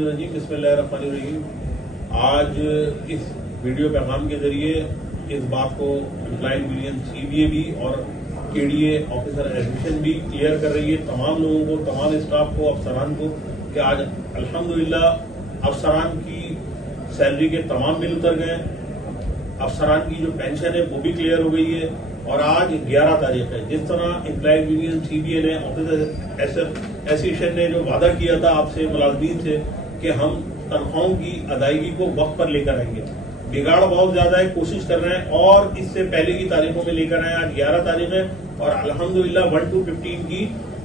बिस्मिल्लाहिर्रहमानिर्रहीम बिस्मिल्लाहिर्रहमानिर्रहीम। आज इस वीडियो पैगाम के जरिए इस बात को एम्प्लॉयज यूनियन CBA भी और KDA ऑफिसर एसोसिएशन भी क्लियर कर रही है तमाम लोगों को, तमाम स्टाफ को, अफसरान को कि आज अल्हम्दुलिल्लाह अफसरान की सैलरी के तमाम बिल उतर गए, अफसरान की जो पेंशन है वो भी क्लियर हो गई है। और आज 11 तारीख है। जिस तरह एम्प्लॉयज यूनियन CBA ने ऑफिसर एसोसिएशन ने जो वादा किया था आपसे मुलाजमीन से कि हम तनख्वाहों की अदायगी को वक्त पर लेकर आएंगे, बिगाड़ बहुत ज्यादा है, कोशिश कर रहे हैं और इससे पहले की तारीखों में लेकर आए। आज 11 तारीख है और अल्हम्दुलिल्लाह 1 to 15 की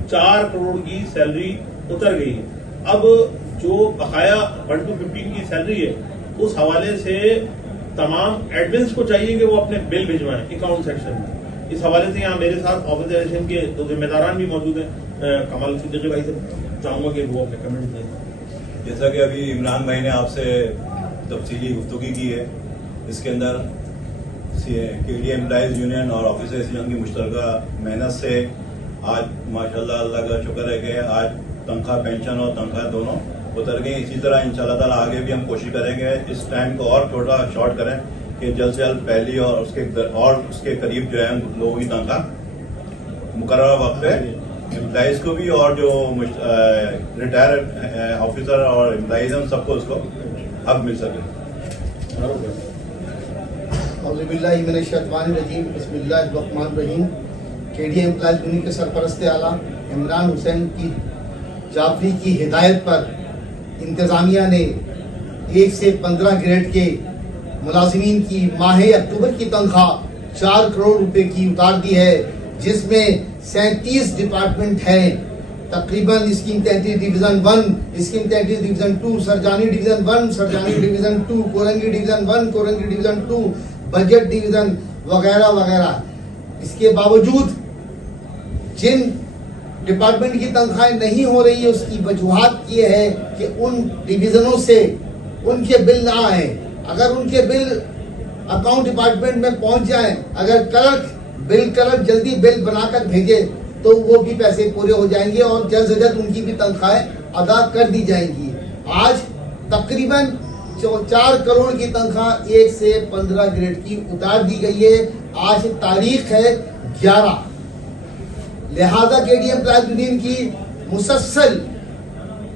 4 करोड़ की सैलरी उतर गई है। अब जो बकाया 1 to 15 की सैलरी है उस हवाले से तमाम एडमिन्स को चाहिए कि वो अपने बिल भिजवाएं अकाउंट सेक्शन में। इस हवाले से यहाँ मेरे साथ ऑफिसर एसोसिएशन के 2 जिम्मेदारान भी मौजूद हैं। कमाल सिद्दीकी भाई से चाहूंगा कि वो अपने कमेंट दें। जैसा कि अभी इमरान भाई ने आपसे तफसीली गुफ्तगी की है, इसके अंदर KDA एम्प्लॉयज यूनियन और ऑफिसर एसोसिएशन की मुश्तरका मेहनत से आज माशाल्लाह अल्लाह का शुक्र है कि आज तनख्वाह, पेंशन और तनख्वाह दोनों उतर गई। इसी तरह इंशाल्लाह ताला आगे भी हम कोशिश करेंगे इस टाइम को और थोड़ा शॉर्ट करें कि जल्द से जल्द पहली और उसके करीब जो है लोगों की तनख्वाह मुकर्रर वक्त पे एम्प्लॉयज को भी और जो रिटायर्ड ऑफिसर और एम्प्लॉयज हैं सबको उसको हक मिल सके। बिस्मिल्लाहिर्रहमानिर्रहीम। KDA एम्प्लॉयज यूनियन के सरपरस्त आला इमरान हुसैन की जाफरी की हिदायत पर इंतजामिया ने 1 से 15 ग्रेड के मुलाजिमीन की माह अक्टूबर की तनख्वाह 4 करोड़ रुपए की उतार दी है, जिसमें 37 डिपार्टमेंट हैं। तकरीबन scheme 33 division 1, scheme 33 division 2, Sarjani division 1, Sarjani division 2, Korangi division 1, Korangi division 2, budget division वगैरह वगैरह। इसके बावजूद जिन डिपार्टमेंट की तनख्वाहें नहीं हो रही है उसकी वजूहात ये है कि उन डिवीजनों से उनके बिल ना आए। अगर उनके बिल अकाउंट डिपार्टमेंट में पहुंच जाए, अगर क्लर्क जल्दी बिल बनाकर भेजे तो वो भी पैसे पूरे हो जाएंगे और जल्द से जल्द उनकी भी तनख्वाहें अदा कर दी जाएंगी। आज तकरीबन 4 करोड़ की तनख्वाह 1 से 15 ग्रेड की उतार दी गई है। आज तारीख है 11। लिहाजा KDA एम्प्लॉयज यूनियन की मुसलसल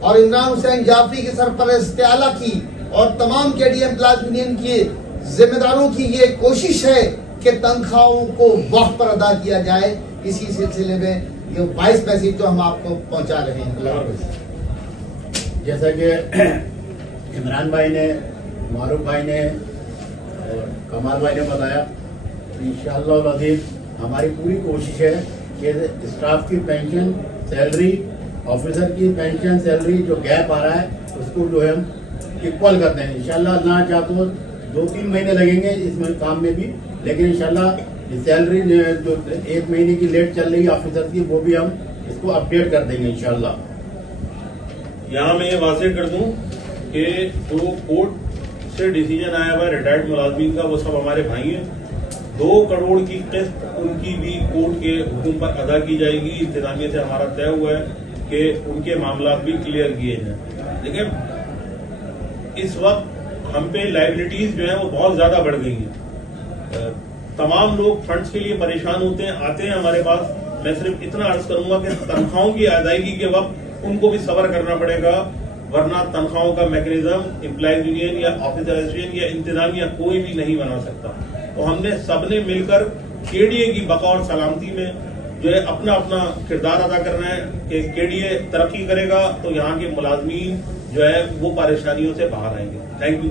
और इमरान हुसैन जाफरी की सरपरस्त आला की और तमाम KDA एम्प्लॉयज यूनियन के जिम्मेदारों की ये कोशिश है कि तनख्वाहों को वक्त पर अदा किया जाए। इसी सिलसिले में ये 22 मैसेज जो हम आपको पहुंचा रहे हैं। जैसा कि इमरान भाई ने, मारूफ भाई ने और कमाल भाई ने बताया, तो इंशाअल्लाह अज़ीज़ हमारी पूरी कोशिश है कि स्टाफ की पेंशन सैलरी, ऑफिसर की पेंशन सैलरी जो गैप आ रहा है उसको जो है हम इक्वल कर दें। इंशाअल्लाह ना चाह तो 2-3 महीने लगेंगे इसमें काम में भी, लेकिन इंशाअल्लाह सैलरी जो 1 महीने की लेट चल रही है ऑफिसर की वो भी हम इसको अपडेट कर देंगे इंशाअल्लाह। यहाँ मैं ये वाज़ेह कर दूं कि जो कोर्ट से डिसीजन आया हुआ है रिटायर्ड मुलाजमीन का, वो सब हमारे भाई हैं। 2 करोड़ की किस्त उनकी भी कोर्ट के हुक्म पर अदा की जाएगी। इंतजामिया से हमारा तय हुआ है कि उनके मामला भी क्लियर किए जाए। लेकिन इस वक्त हम पे लायबिलिटीज जो है वो बहुत ज्यादा बढ़ गई हैं। तमाम लोग फंड्स के लिए परेशान होते हैं, आते हैं हमारे पास। मैं सिर्फ इतना अर्ज करूंगा कि तनख्वाहों की अदायगी के वक्त उनको भी सब्र करना पड़ेगा, वरना तनख्वाहों का मैकेनिज्म एम्प्लॉयज यूनियन या ऑफिसर एसोसिएशन या इंतजामिया कोई भी नहीं बना सकता। तो हमने सबने मिलकर KDA की बका और सलामती में जो है अपना अपना किरदार अदा करना है कि KDA तरक्की करेगा तो यहाँ के मुलाजमीन जो है वो परेशानियों से बाहर आएंगे। Thank you.